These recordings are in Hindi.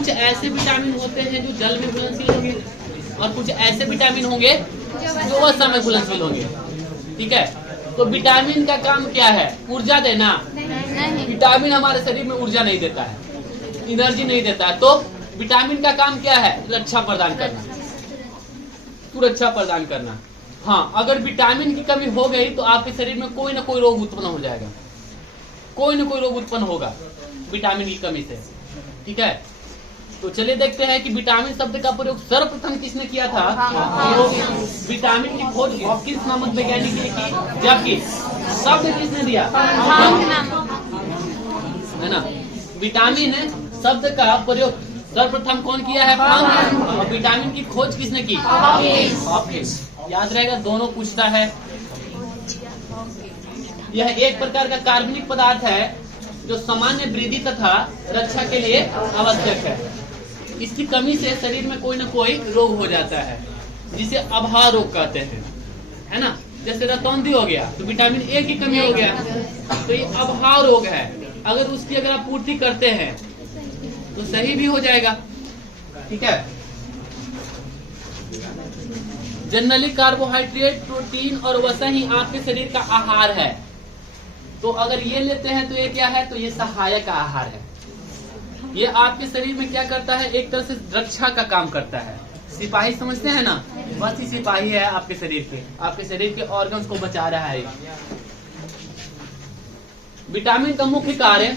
कुछ ऐसे विटामिन होते हैं जो जल में घुलनशील होंगे और कुछ ऐसे विटामिन होंगे जो वसा में घुलनशील होंगे। ठीक है, तो विटामिन का काम क्या है? ऊर्जा देना। विटामिन हमारे शरीर में ऊर्जा नहीं देता है, एनर्जी नहीं देता है। तो विटामिन का काम क्या है? रक्षा प्रदान करना, सुरक्षा प्रदान करना। हाँ, अगर विटामिन की कमी हो गई तो आपके शरीर में कोई ना कोई रोग उत्पन्न हो जाएगा, कोई ना कोई रोग उत्पन्न होगा विटामिन की कमी से। ठीक है, तो चलिए देखते हैं कि विटामिन शब्द का प्रयोग सर्वप्रथम किसने किया था? तो विटामिन की खोज हॉकिंस नामक वैज्ञानिक ने की, जबकि शब्द किसने दिया? है ना। विटामिन शब्द का प्रयोग सर्वप्रथम कौन किया है? और विटामिन की खोज किसने की? हॉकिंस। याद रहेगा, दोनों पूछता है। यह एक प्रकार का कार्बनिक पदार्थ है जो सामान्य वृद्धि तथा रक्षा के लिए आवश्यक है। इसकी कमी से शरीर में कोई न कोई रोग हो जाता है, जिसे अभाव रोग कहते हैं, है ना। जैसे रतौंधी हो गया तो विटामिन ए की कमी हो गया, तो ये अभाव रोग है। अगर उसकी अगर आप पूर्ति करते हैं तो सही भी हो जाएगा। ठीक है, जनरली कार्बोहाइड्रेट, प्रोटीन और वसा ही आपके शरीर का आहार है। तो अगर ये लेते हैं तो ये क्या है? तो ये सहायक आहार है। ये आपके शरीर में क्या करता है? एक तरह से रक्षा का काम करता है। सिपाही समझते हैं ना, बस ही सिपाही है आपके शरीर के, आपके शरीर के ऑर्गन्स को बचा रहा है। विटामिन का मुख्य कार्य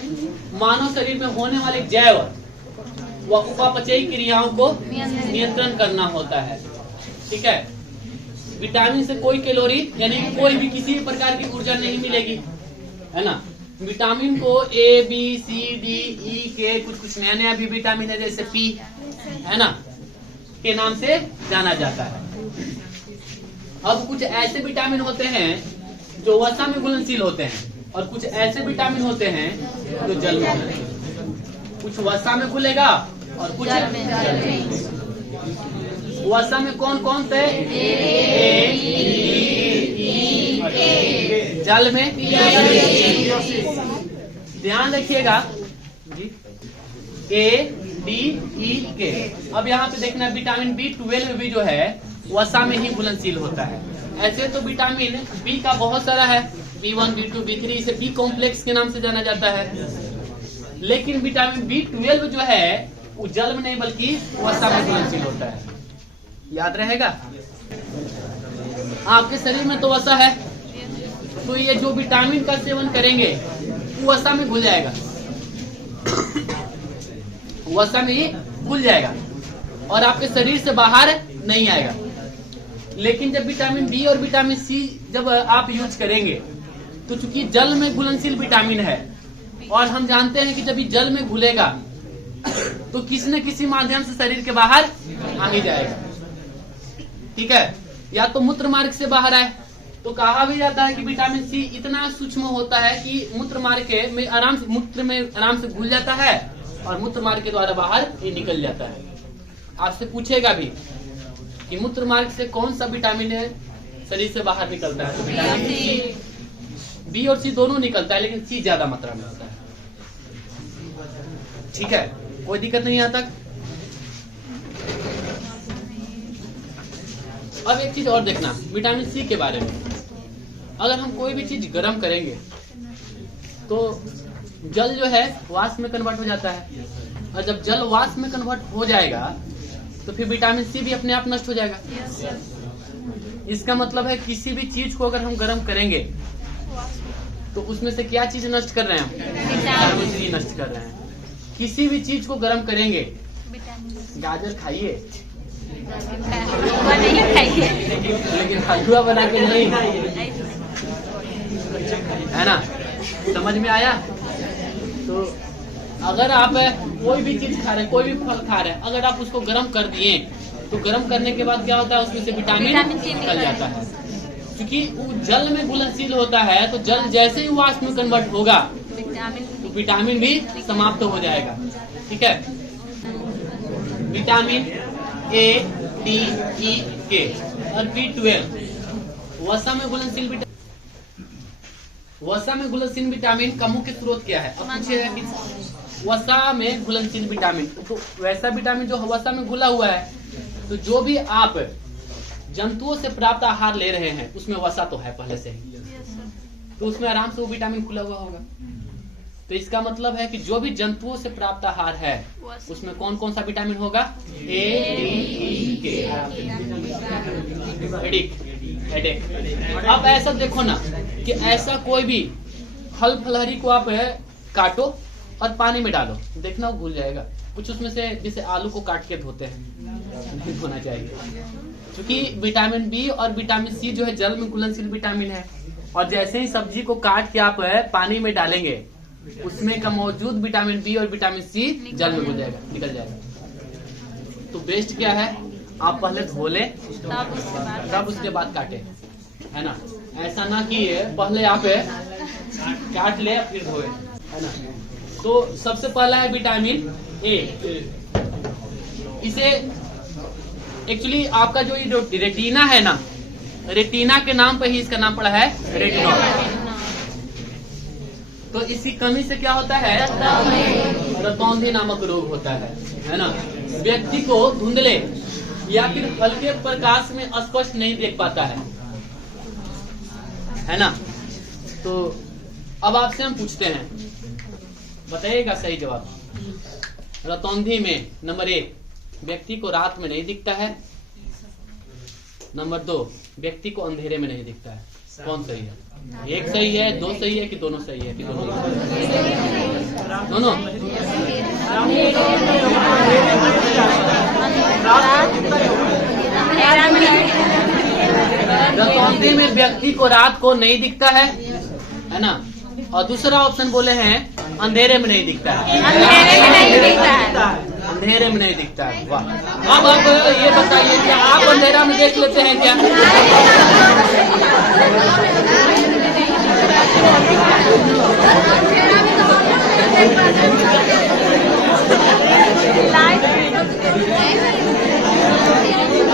मानव शरीर में होने वाली जैव व उपापचयी क्रियाओं को नियंत्रण करना होता है। ठीक है, विटामिन से कोई कैलोरी यानी कोई भी किसी भी प्रकार की ऊर्जा नहीं मिलेगी, है ना। विटामिन को ए, बी, सी, डी, ई के कुछ नया नया भी विटामिन है, जैसे पी, है ना, के नाम से जाना जाता है। अब कुछ ऐसे विटामिन होते हैं जो वसा में घुलनशील होते हैं और कुछ ऐसे विटामिन होते हैं जो जल में घुलनशील। कुछ वसा में घुलेगा और कुछ जल में। वसा में कौन कौन से? जल में ध्यान रखिएगा, ए, डी, ई, के। अब यहाँ पे देखना, विटामिन B12 भी जो है वसा में ही घुलनशील होता है। ऐसे तो विटामिन बी का बहुत सारा है, B1, B2, B3, इसे बी कॉम्प्लेक्स के नाम से जाना जाता है। लेकिन विटामिन B12 जो है वो जल में नहीं बल्कि वसा में घुलनशील होता है। याद रहेगा, आपके शरीर में तो वसा है, तो ये जो विटामिन का सेवन करेंगे वो वसा में घुल जाएगा, वसा में ही घुल जाएगा और आपके शरीर से बाहर नहीं आएगा। लेकिन जब विटामिन बी और विटामिन सी जब आप यूज करेंगे तो चूंकि जल में घुलनशील विटामिन है और हम जानते हैं कि जब ये जल में घुलेगा तो किसी न किसी माध्यम से शरीर के बाहर आ ही जाएगा। ठीक है, या तो मूत्र मार्ग से बाहर आए। तो कहा भी जाता है कि विटामिन सी इतना सूक्ष्म होता है कि मूत्र मार्ग में आराम से घुल जाता है और मूत्र मार्ग के द्वारा बाहर ये निकल जाता है। आपसे पूछेगा भी कि मूत्र मार्ग से कौन सा विटामिन है शरीर से बाहर निकलता है? तो विटामिन सी, बी और सी दोनों निकलता है, लेकिन सी ज्यादा मात्रा में होता है। ठीक है, कोई दिक्कत नहीं यहाँ तक। अब एक चीज और देखना विटामिन सी के बारे में। अगर हम कोई भी चीज गर्म करेंगे तो जल जो है वाष्प में कन्वर्ट हो जाता है, और जब जल वाष्प में कन्वर्ट हो जाएगा तो फिर विटामिन सी भी अपने आप नष्ट हो जाएगा। इसका मतलब है किसी भी चीज को अगर हम गर्म करेंगे तो उसमें से क्या चीज नष्ट कर रहे हैं? विटामिन सी नष्ट कर रहे हैं। किसी भी चीज को गर्म करेंगे, गाजर खाइए लेकिन हलवा बना के नहीं, है ना। समझ में आया? तो अगर आप कोई भी चीज खा रहे हैं, कोई भी फल खा रहे हैं, अगर आप उसको गर्म कर दिए तो गर्म करने के बाद क्या होता है? उसमें से विटामिन निकल जाता है। क्योंकि वो जल में घुलनशील होता है, तो जल जैसे ही वाष्प में कन्वर्ट होगा तो विटामिन भी समाप्त हो जाएगा। ठीक है, विटामिन ए, डी, ई, के और B12 वसा में घुलनशील वसा में घुलनशील विटामिन का मुख्य स्रोत क्या है? अब पूछिएगा कि वसा में घुलनशील विटामिन, तो वैसा विटामिन जो वसा में घुला हुआ है, तो जो भी आप जंतुओं से प्राप्त आहार ले रहे हैं उसमें वसा तो है पहले से ही, तो उसमें आराम से वो विटामिन खुला हुआ होगा। तो इसका मतलब है कि जो भी जंतुओं से प्राप्त आहार है उसमें कौन कौन सा विटामिन होगा? ए, डी, ई, के। हेडेक। अब ऐसा देखो ना कि ऐसा कोई भी फल फलहरी को आप काटो और पानी में डालो, देखना वो घुल जाएगा। कुछ उसमें से जैसे आलू को काट के धोते हैं, नहीं धोना चाहिए, क्योंकि विटामिन बी और विटामिन सी जो है जल में घुलनशील विटामिन है, और जैसे ही सब्जी को काट के आप पानी में डालेंगे उसमें का मौजूद विटामिन बी और विटामिन सी जल में घुल जाएगा, निकल जाएगा। तो बेस्ट क्या है, आप पहले धो लें तब उसके बाद काटे, है ना। ऐसा ना कि पहले आप काट ले फिर धोए, है ना। तो सबसे पहला है विटामिन ए। इसे एक्चुअली आपका जो ये रेटिना है ना, रेटिना के नाम पे ही इसका नाम पड़ा है रेटिनॉल। तो इसकी कमी से क्या होता है? रतौंधी नामक रोग होता है ना। व्यक्ति को धुंधले या फिर हल्के प्रकाश में स्पष्ट नहीं देख पाता है ना। तो अब आपसे हम पूछते हैं, बताइएगा सही जवाब। रतौंधी में नंबर 1 व्यक्ति को रात में नहीं दिखता है, नंबर 2 व्यक्ति को अंधेरे में नहीं दिखता है। कौन सही है? एक सही है, 2 सही है कि दोनों सही है कि दोनों? रतौंधी में व्यक्ति को रात को नहीं दिखता है ना। और दूसरा ऑप्शन बोले हैं अंधेरे में नहीं दिखता है। अंधेरे में नहीं दिखता है। वाह। अब आप ये बताइए कि आप अंधेरा में देख लेते हैं क्या?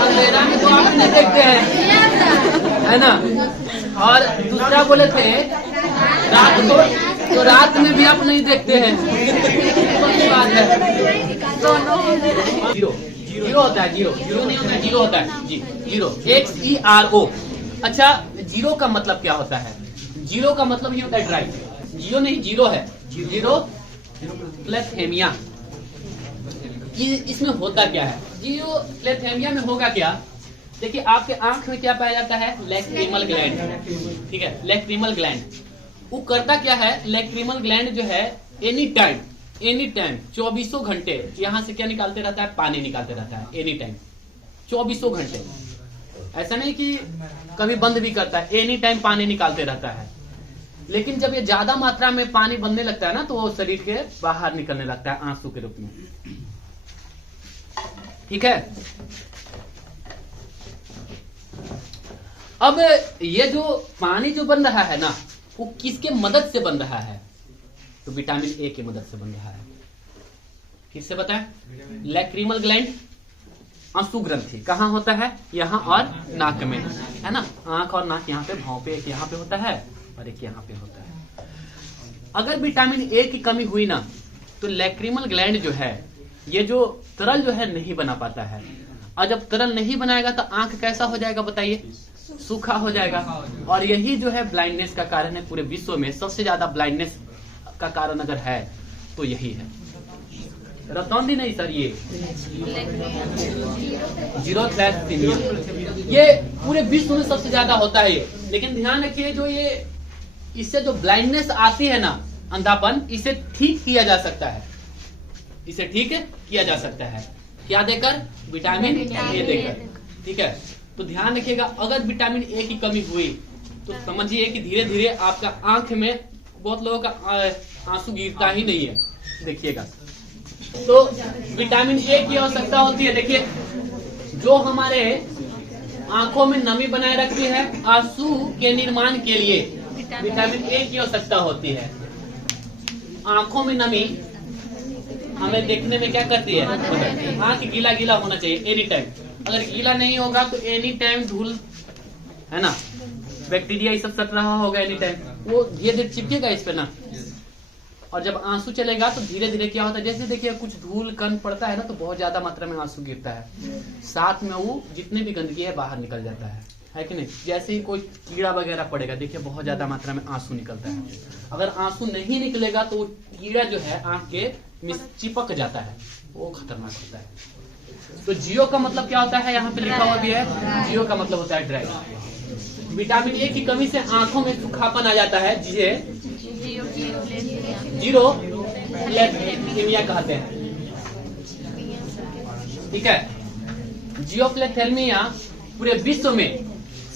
अंधेरा में तो आप नहीं देखते हैं, है ना। और दूसरा बोले थे रात को, तो रात में भी आप नहीं देखते हैं। कौन सी बात है? जीरो जीरो होता है, जीरो जीरो नहीं होता है, जीरो होता है जी, जीरो XERO। अच्छा, जीरो का मतलब क्या होता है? जीरो का मतलब ये होता है ड्राई। जीरो नहीं, जीरो है, जीरो प्लेथेमिया। इसमें होता क्या है? जीरो प्लेथेमिया में होगा क्या? देखिए, आपके आंख में क्या पाया जाता है? लैक्रिमल ग्लैंड, ठीक है, लैक्रिमल ग्लैंड। वो करता क्या है? लैक्रिमल ग्लैंड जो है एनी टाइम 24 घंटे यहाँ से क्या निकालते रहता है? पानी निकालते रहता है एनी टाइम 24 घंटे। ऐसा नहीं कि कभी बंद भी करता है, एनी टाइम पानी निकालते रहता है। लेकिन जब ये ज्यादा मात्रा में पानी बनने लगता है ना, तो वो शरीर के बाहर निकलने लगता है आंसू के रूप में, ठीक है। अब ये जो पानी जो बन रहा है ना, वो किसके मदद से बन रहा है? तो विटामिन ए की मदद से बन रहा है। किससे बताएं? लैक्रिमल ग्लैंड, आंसू ग्रंथि कहाँ होता है? यहाँ और नाक में, है ना। आंख और नाक यहाँ पे, भाव पे, एक यहाँ पे होता है और एक यहाँ पे होता है। अगर विटामिन ए की कमी हुई ना, तो लैक्रिमल ग्लैंड जो है, ये जो तरल जो है नहीं बना पाता है। और जब तरल नहीं बनाएगा तो आंख कैसा हो जाएगा बताइए? सूखा हो जाएगा। और यही जो है ब्लाइंडनेस का कारण है। पूरे विश्व में सबसे ज्यादा ब्लाइंडनेस का कारण अगर है तो यही है। रतौंधी नहीं सर, ये जीरो थैलेसीमिया, ये पूरे विश्व में सबसे ज्यादा होता है ये। लेकिन ध्यान रखिए, जो ये इससे जो ब्लाइंडनेस आती है ना, अंधापन, इसे ठीक किया जा सकता है। इसे ठीक किया जा सकता है क्या देकर? विटामिन ए देकर, ठीक है। तो ध्यान रखिएगा, अगर विटामिन ए की कमी हुई तो समझिए कि धीरे धीरे आपका आंख में बहुत लोगों का आंसू गिरता ही नहीं है, देखिएगा। तो विटामिन ए की आवश्यकता होती है। देखिए, जो हमारे आंखों में नमी बनाए रखती है, आंसू के निर्माण के लिए विटामिन ए की आवश्यकता होती है। आंखों में नमी हमें देखने में क्या करती है? आंख गीला गीला होना चाहिए एनी टाइम। अगर गीला नहीं होगा तो एनी टाइम धूल, है ना, बैक्टीरिया ये सब सट रहा होगा एनी टाइम, वो धीरे धीरे चिपकेगा इस पे ना, और जब आंसू चलेगा तो धीरे धीरे क्या होता है, जैसे देखिए कुछ धूल कण पड़ता है ना तो बहुत ज्यादा मात्रा में आंसू गिरता है, साथ में वो जितनी भी गंदगी है बाहर निकल जाता है कि नहीं। जैसे ही कोई कीड़ा वगैरह पड़ेगा देखिए बहुत ज्यादा मात्रा में आंसू निकलता है। अगर आंसू नहीं निकलेगा तो वो कीड़ा जो है आंख के में चिपक जाता है, वो खतरनाक होता है। तो जियो का मतलब क्या होता है, यहाँ पे लिखा हुआ भी है, जियो का मतलब होता है ड्राई। विटामिन ए की कमी से आंखों में सूखापन आ जाता है, जिसे जीरो प्लेथेमिया कहते हैं। ठीक है, जियोप्लेथेमिया पूरे विश्व में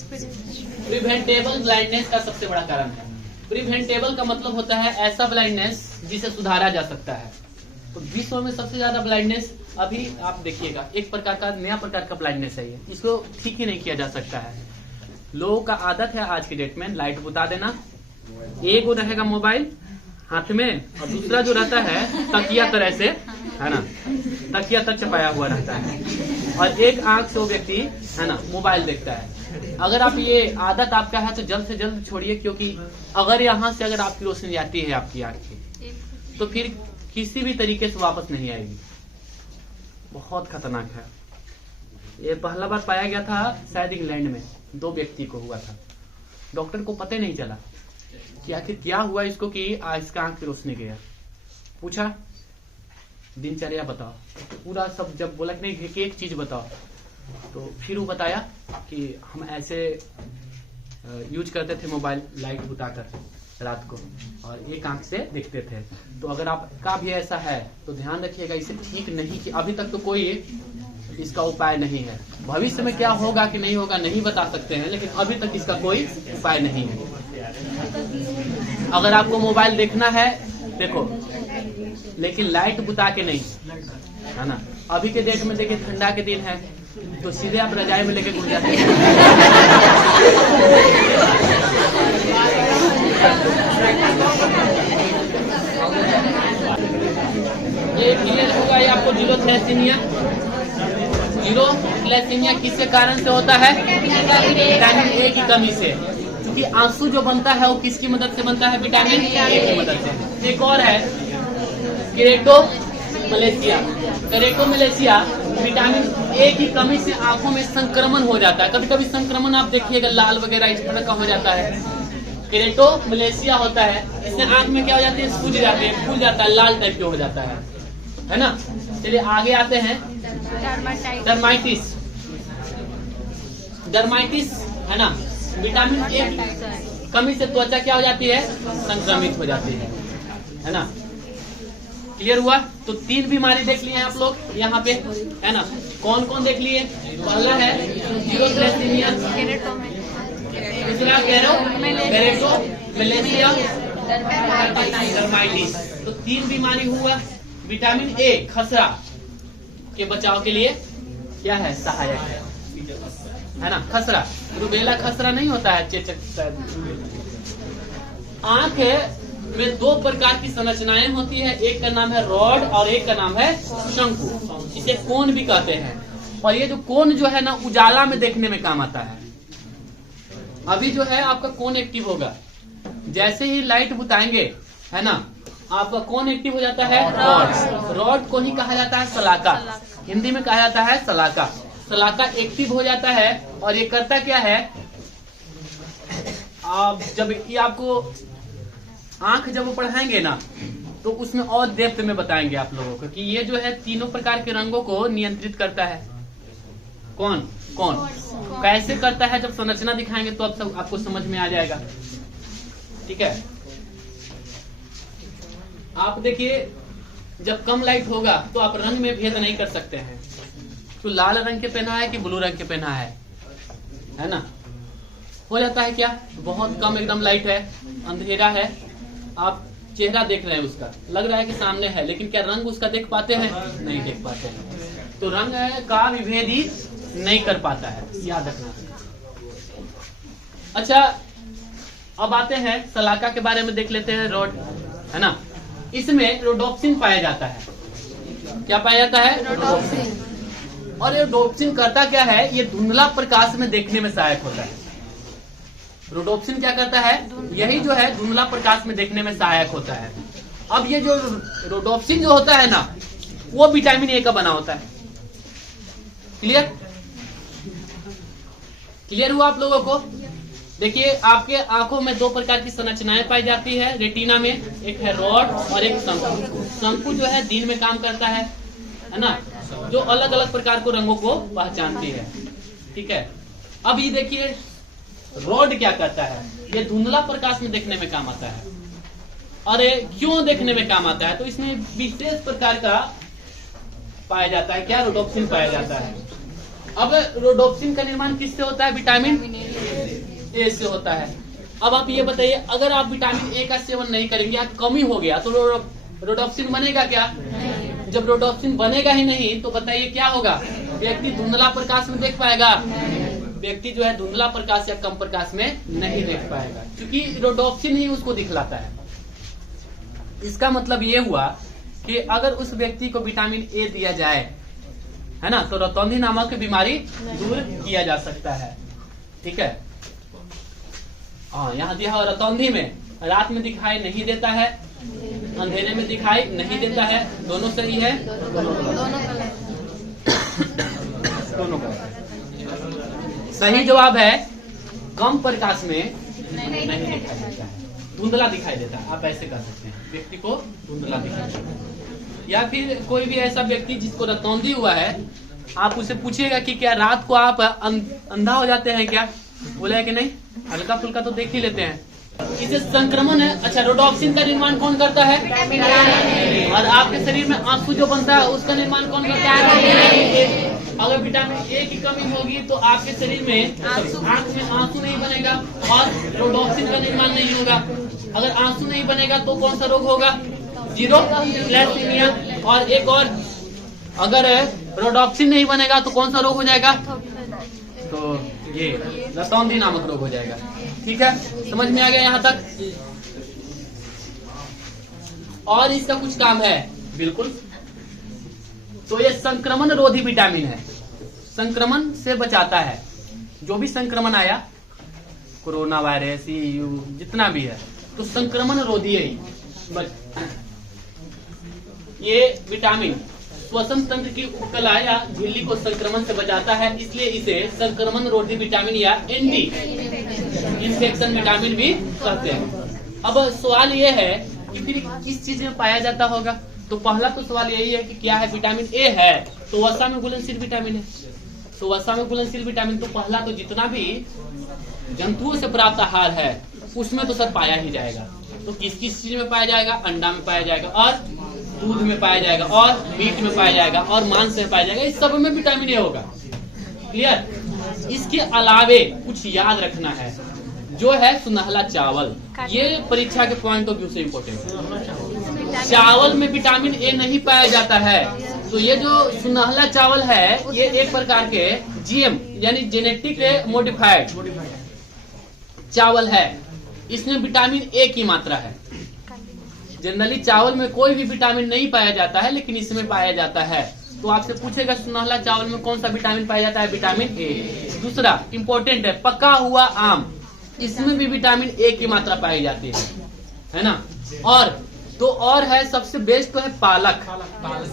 प्रिवेंटेबल ब्लाइंडनेस का सबसे बड़ा कारण है। प्रिवेंटेबल का मतलब होता है ऐसा ब्लाइंडनेस जिसे सुधारा जा सकता है। तो विश्व में सबसे ज्यादा ब्लाइंडनेस अभी आप देखिएगा, एक प्रकार का नया प्रकार का ब्लाइंडनेस है ये, इसको ठीक ही नहीं किया जा सकता है। लोगों का आदत है आज की डेट में लाइट बुता देना, एक वो रहेगा मोबाइल हाथ में और दूसरा जो रहता है तकिया तरह से, है ना, तकिया तक चपाया हुआ रहता है और एक आंख से वो व्यक्ति, है ना, मोबाइल देखता है। अगर आप ये आदत आपका है तो जल्द से जल्द छोड़िए, क्योंकि अगर यहाँ से अगर आपकी रोशनी जाती है आपकी आंख की तो फिर किसी भी तरीके से वापस नहीं आएगी, बहुत खतरनाक है। ये पहला बार पाया गया था शायद इंग्लैंड में, 2 व्यक्ति को हुआ था। डॉक्टर को पता ही नहीं चला कि आखिर क्या हुआ इसको कि इसका आंख की रोशनी गया। पूछा दिनचर्या बताओ, पूरा सब जब बोला कि नहीं एक चीज बताओ, तो फिर वो बताया कि हम ऐसे यूज करते थे मोबाइल लाइट बुताकर रात को और एक आंख से देखते थे। तो अगर आपका भी ऐसा है तो ध्यान रखिएगा, इसे ठीक नहीं कि अभी तक तो कोई इसका उपाय नहीं है। भविष्य में क्या होगा कि नहीं होगा नहीं बता सकते हैं, लेकिन अभी तक इसका कोई उपाय नहीं है। अगर आपको मोबाइल देखना है देखो, लेकिन लाइट बुता के नहीं, है ना। अभी के डेट में देखिए ठंडा के दिन है तो सीधे आप रजाई में लेके घुस जाते हैं। ये क्लियर होगा ये आपको जीरोथैलेसीमिया। जीरोथैलेसीमिया किसके कारण से होता है, विटामिन ए की कमी से। क्योंकि आंसू जो बनता है वो किसकी मदद से बनता है, विटामिन ए की मदद से। एक और है केरेटोमलेशिया। केरेटोमलेशिया विटामिन ए की कमी से आंखों में संक्रमण हो जाता है। कभी कभी संक्रमण आप देखिएगा लाल वगैरह इस तरह का हो जाता है, केरेटोमलेशिया होता है। इससे आंख में क्या हो जाती है, सूज जाती है, फूल जाता है, लाल टाइप के हो जाता है ना। चलिए आगे आते हैं, डर्माइटिस। डर्माइटिस है ना, विटामिन ए की कमी से त्वचा क्या हो जाती है, संक्रमित हो जाती है ना। क्लियर हुआ? तो 3 बीमारी देख लिए आप लोग यहाँ पे, है ना। कौन कौन देख लिए? पहला है जीरोथैलेसीमिया, दूसरा केरेटोमलेशिया, डर्माइटिस। तो 3 बीमारी हुआ। विटामिन ए खसरा के बचाव के लिए क्या है, सहायक है ना। खसरा, रुबेला खसरा नहीं होता है, चेचक। आंख में 2 प्रकार की संरचनाएं होती है, एक का नाम है रॉड और एक का नाम है शंकु। इसे कोन भी कहते हैं। और ये जो कोन जो है ना उजाला में देखने में काम आता है। अभी जो है आपका कोन एक्टिव होगा, जैसे ही लाइट बुताएंगे, है ना, आपका कौन एक्टिव हो जाता है, रॉड। रॉड को ही कहा जाता है सलाका, हिंदी में कहा जाता है सलाका। सलाका एक्टिव हो जाता है और ये करता क्या है, आप जब ये आपको आंख जब पढ़ाएंगे ना तो उसमें और डेप्थ में बताएंगे आप लोगों को कि ये जो है 3 प्रकार के रंगों को नियंत्रित करता है। कौन कौन कैसे करता है, जब संरचना दिखाएंगे तो अब सब आपको समझ में आ जाएगा। ठीक है, आप देखिए जब कम लाइट होगा तो आप रंग में भेद नहीं कर सकते हैं, तो लाल रंग के पहना है कि ब्लू रंग के पहना है ना। हो जाता है क्या, बहुत कम एकदम लाइट है, अंधेरा है, आप चेहरा देख रहे हैं उसका, लग रहा है कि सामने है, लेकिन क्या रंग उसका देख पाते हैं, नहीं देख पाते हैं। तो रंग का विभेद ही नहीं कर पाता है, याद रखना। अच्छा, अब आते हैं सलाका के बारे में देख लेते हैं, रॉड है ना। इसमें रोडोप्सिन पाया जाता है। क्या पाया जाता है, रोडोप्सिन। और ये रोडोप्सिन करता क्या है, ये धुंधला प्रकाश में देखने में सहायक होता है। रोडोप्सिन क्या करता है, यही जो है धुंधला प्रकाश में देखने में सहायक होता है। अब ये जो रोडोप्सिन जो होता है ना, वो विटामिन ए का बना होता है। क्लियर? क्लियर हुआ आप लोगों को? देखिए, आपके आंखों में दो प्रकार की संरचनाएं पाई जाती है रेटिना में, एक है रॉड और एक शंकु। शंकु जो है दिन में काम करता है ना, जो अलग अलग प्रकार को रंगों को पहचानती है। ठीक है, अब ये देखिए रॉड क्या करता है, ये धुंधला प्रकाश में देखने में काम आता है। और क्यों देखने में काम आता है? तो इसमें विशेष प्रकार का पाया जाता है, क्या? रोडोप्सिन पाया जाता है। अब रोडोप्सिन का निर्माण किससे होता है? विटामिन ए से होता है। अब आप ये बताइए, अगर आप विटामिन ए का सेवन नहीं करेंगे या कमी हो गया तो रोडोप्सिन बनेगा क्या? जब रोडोप्सिन बनेगा ही नहीं तो बताइए क्या होगा? व्यक्ति धुंधला प्रकाश में देख पाएगा? व्यक्ति जो है धुंधला प्रकाश या कम प्रकाश में नहीं देख पाएगा, क्योंकि रोडोप्सिन ही उसको दिखलाता है। इसका मतलब ये हुआ कि अगर उस व्यक्ति को विटामिन ए दिया जाए, है ना, तो रतौंधी नामक बीमारी दूर किया जा सकता है। ठीक है, हाँ, यहाँ दिया हुआ रतौंधी में रात में दिखाई नहीं देता है, अंधेरे में दिखाई नहीं देता है, दोनों सही है, दोनों का सही जवाब है। कम प्रकाश में नहीं दिखाई देता है, धुंधला दिखाई देता है। आप ऐसे कर सकते हैं, व्यक्ति को धुंधला दिखाई देता है। या फिर कोई भी ऐसा व्यक्ति जिसको रतौंधी हुआ है, आप उसे पूछिएगा कि क्या रात को आप अंधा हो जाते हैं क्या? बोले कि नहीं, हल्का फुल्का तो देख ही लेते हैं। इसे संक्रमण है। अच्छा, रोडोप्सिन का निर्माण कौन करता है? और आपके शरीर में आंसू जो बनता है उसका निर्माण कौन करता है? अगर विटामिन ए की कमी होगी तो आपके शरीर में आंख में आंसू नहीं बनेगा और रोडोप्सिन का निर्माण नहीं होगा। अगर आंसू नहीं बनेगा तो कौन सा रोग होगा? Zero thalassemia. और एक और, अगर रोडोप्सिन नहीं बनेगा तो कौन सा रोग हो जाएगा? तो ये रतौंधी नामक रोग हो जाएगा। ठीक है, समझ में आ गया यहाँ तक? और इसका कुछ काम है? बिल्कुल। तो ये संक्रमण रोधी विटामिन है, संक्रमण से बचाता है। जो भी संक्रमण आया, कोरोना वायरस, जितना भी है, तो संक्रमण रोधी है। ये विटामिन श्वसन तंत्र की उपकला या झिल्ली को संक्रमण से बचाता है, इसलिए इसे संक्रमण रोधी विटामिन या एंटी इन्फेक्शन विटामिन भी कहते हैं। अब सवाल ये है कि फिर किस चीज में पाया जाता होगा? तो पहला तो सवाल यही है कि क्या है? विटामिन ए है तो वसा में घुलनशील विटामिन है, तो वसा में घुलनशील विटामिन तो पहला तो जितना भी जंतुओं से प्राप्त आहार है उसमें तो सब पाया ही जाएगा। तो किस किस चीज में पाया जाएगा? अंडा में पाया जाएगा, और दूध में पाया जाएगा, और मीट में पाया जाएगा, और मांस में पाया जाएगा। इस सब में विटामिन ए होगा। क्लियर? इसके अलावे कुछ याद रखना है, जो है सुनहला चावल। ये परीक्षा के पॉइंट ऑफ व्यू से इम्पोर्टेंट है। चावल में विटामिन ए नहीं पाया जाता है, तो ये जो सुनहला चावल है ये एक प्रकार के जीएम यानी जेनेटिक मॉडिफाइड चावल है। इसमें विटामिन ए की मात्रा है। जनरली चावल में कोई भी विटामिन नहीं पाया जाता है, लेकिन इसमें पाया जाता है। तो आपसे पूछेगा सुनहला चावल में कौन सा विटामिन पाया जाता है? Vitamin A. दूसरा इम्पोर्टेंट है, पका हुआ आम, इसमें भी विटामिन ए की मात्रा पाई जाती है ना। और है सबसे बेस्ट तो है पालक।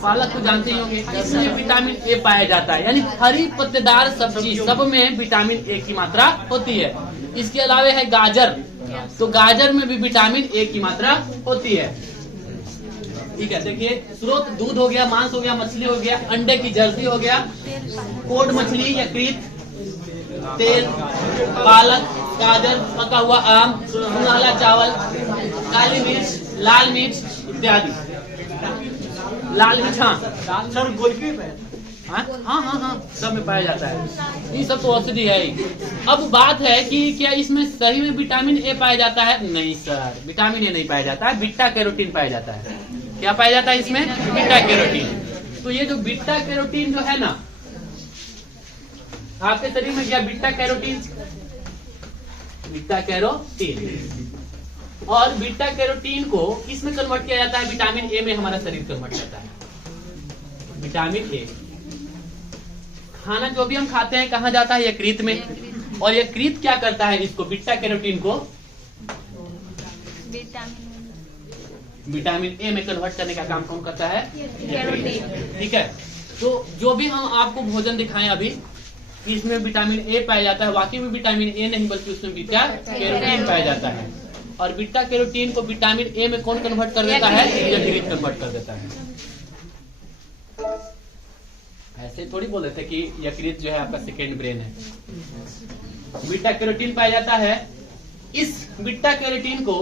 पालक को जानते ही होंगे, इसमें विटामिन ए पाया जाता है। यानी हरी पत्तेदार सब्जी सब में विटामिन ए की मात्रा होती है। इसके अलावा है गाजर, तो गाजर में भी विटामिन ए की मात्रा होती है। ठीक है, देखिए स्रोत दूध हो गया, मांस हो गया, मछली हो गया, अंडे की जर्सी हो गया, कोड मछली या कृत, तेल, पालक, गाजर, पका हुआ आम, सुनहला चावल, काली मिर्च, लाल मिर्च इत्यादि। लाल मिर्च, हाँ, सब में पाया जाता है। ये सब तो औषधि है ही। अब बात है कि क्या इसमें सही में विटामिन ए पाया जाता है? नहीं सर, विटामिन ए नहीं पाया जाता है, बीटा कैरोटीन पाया जाता है। क्या पाया जाता है इसमें? Beta carotene. तो ये जो बीटा कैरोटीन जो है ना, आपके शरीर में क्या बीटा कैरोटीन, बीटा कैरोटीन, और बीटा कैरोटीन को किसमें कन्वर्ट किया जाता है? विटामिन ए में हमारा शरीर कन्वर्ट करता है। विटामिन ए खाना जो भी हम खाते हैं कहाँ जाता है? यकृत में। और यकृत क्या करता है? इसको बीटा कैरोटीन को विटामिन ए में कन्वर्ट करने का काम कौन करता है? यकृत। ठीक है, तो जो भी हम आपको भोजन दिखाएं अभी कि इसमें विटामिन ए पाया जाता है, वाकई में विटामिन ए नहीं बल्कि उसमें बीटा कैरोटीन पाया जाता है। और बीटा कैरोटीन को विटामिन ए में कौन कन्वर्ट कर देता है? यकृत कन्वर्ट कर देता है। ऐसे थोड़ी बोल देते कि यकृत जो है आपका सेकेंड ब्रेन है। बीटा कैरोटीन पाया जाता है, इस बीटा कैरोटीन को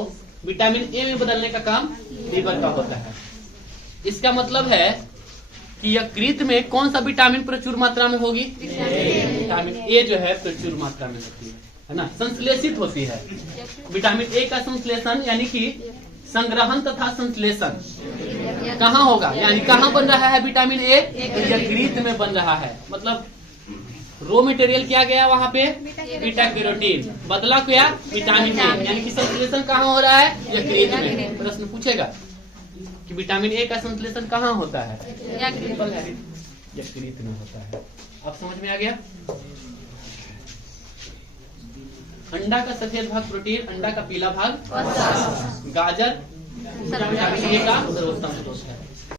विटामिन ए में बदलने का काम लीवर का होता है। इसका मतलब है कि यकृत में कौन सा विटामिन प्रचुर मात्रा में होगी? विटामिन ए जो है प्रचुर मात्रा में होती है ना, संश्लेषित होती है। विटामिन ए का संश्लेषण यानी कि संग्रहण तथा संश्लेषण कहाँ होगा, यानी कहाँ बन रहा है विटामिन ए? यकृत में बन रहा है। मतलब रॉ मटेरियल क्या गया वहाँ पे? बीटा कैरोटीन, बदला क्या? विटामिन ए, यानी कि संश्लेषण कहाँ हो रहा है? यकृत में। प्रश्न पूछेगा कि विटामिन ए का संश्लेषण कहाँ होता है? यकृत में होता है। अब समझ में आ गया? अंडा का सफेद भाग प्रोटीन, अंडा का पीला भाग गाजर का सर्वोत्तम स्रोत है।